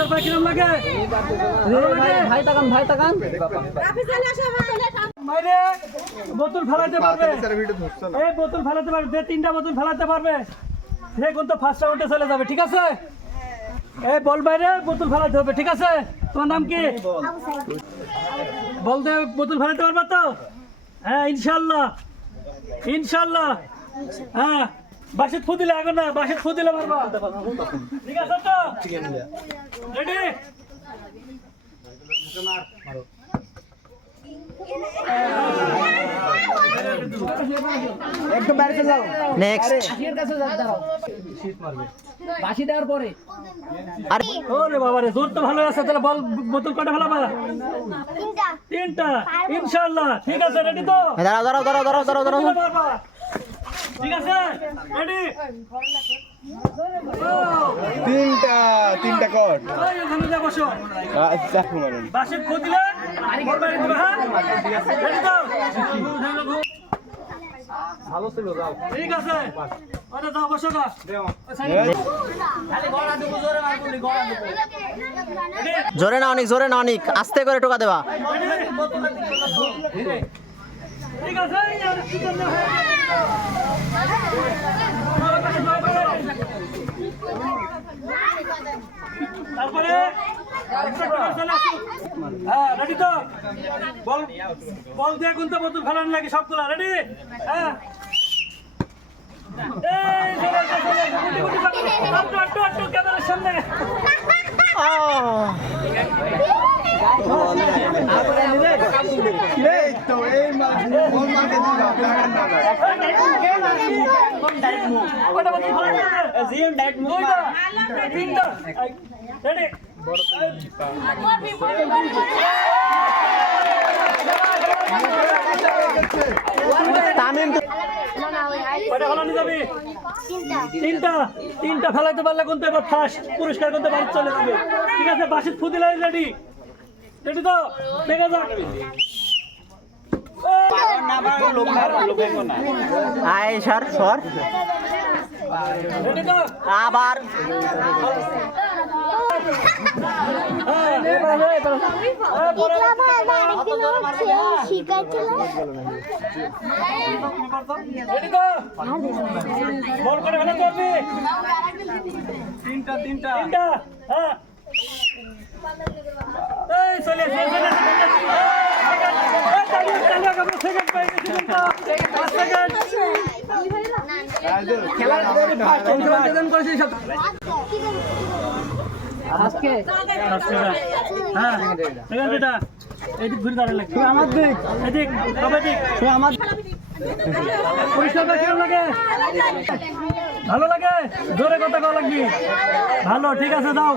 পরিষ্কার পায় কিরম লাগে? ভাই তাকান মাইরে বোতল ফেলাতে পারবে, এই বোতল ফেলাতে পারবে, যে 3টা বোতল ফেলাতে পারবে সে কিন্তু ফার্স্ট রাউন্ডে চলে যাবে, ঠিক আছে? এই বল বাইরে বোতল ফেলাতে হবে, ঠিক আছে? তোমার নাম কি? বল দে, বোতল ফেলাতে পারবা তো? হ্যাঁ ইনশাল্লাহ, ইনশাল্লাহ। হ্যাঁ বাসিত ফু দিলে আগে না, বাসিত ফু দিলে পারবা, ঠিক আছে তো? রেডি? একদম বাইরে চলে যাও। নেক্সট বাঁশি দেওয়ার পরে আরে ওরে বাবা রে, জোর তো ভালো আছে। তাহলে বল বোতল কটা ফেলাবা? 3টা ইনশাআল্লাহ, ঠিক আছে? রেডি তো? দাঁড়াও পারবা? ঠিক আছে রেডি? তিনটা কট ওই ওখানে যা বসো, আচ্ছা মারুন বাসিত ফু দিলে বল বাইরে দিবে। হ্যাঁ রেডি তো? ভালো ছিল যাও ঠিক আছে, ওটা যাও বসো গা। জোরে না অনেক আস্তে করে টোকা দেবা। ঠিক আছে, তারপরে হ্যাঁ রেডি তো? বল বল দিয়ে কিন্তু বোতল ফেলানো লাগে সবগুলা। রেডি? হ্যাঁ এই চলে আটটু ক্যামেরার সামনে। এই তো এই মাল বল মারকে দিবা কটা বোতল ফেলানো যাবে? জিএম ডাইরেক্ট মুভ মার। 3টা রেডি? কয়টা ফেলানো যাবে? 3টা ফেলাইতে পারলে কিন্তু এবার ফার্স্ট পুরস্কার কিন্তু বাড়ি চলে যাবে, ঠিক আছে? বাসিত ফু দিলে রেডি? রেডি তো? দেখা যাক। আয় সর রেডি তো? আবার রেডি তো? বল করে ফেলে করবি? 3টা হ্যাঁ এই চলে সেকেন্ড পাই গেছি কিন্তু 5 সেকেন্ড। খেলার অংশগ্রহণ করেছে সব আজকে হ্যাঁ সেকেন্ডটা এদিক ঘুরে দাঁড়ালে লাগবে, আমার দিক এদিক তবে দিক আমার পরিষ্কার কেমন লাগে? ভালো লাগে? জোরে কথা কওয়া লাগবে। ভালো, ঠিক আছে দাও।